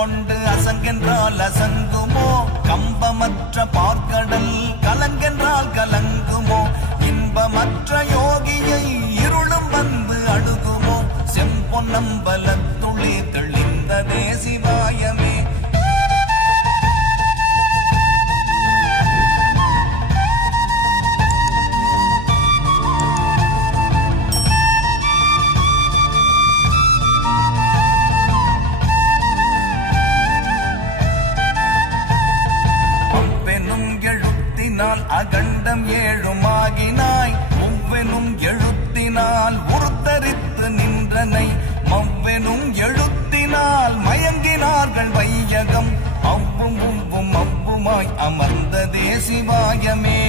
கொண்டு அசங்கென்றால் அசங்குமோ, கம்பமற்ற பார்க்கடல் கலங்கென்றால் கலங்குமோ, இன்பமற்ற யோகியை இருளும் வந்து அணுகுமோ, செம்பொன்னம்பலத்துளே தெளிந்ததே சிவாயமே. அகண்டம் ஏழுமாகினாய் முவ்வெனும் எழுத்தினால் உருத்தரித்து நின்றனை, மவ்வெனும் எழுத்தினால் மயங்கினார்கள் வையகம், அவ்வும் உவ்வும் அவ்வுமாய் அமர்ந்ததே சிவாயமே.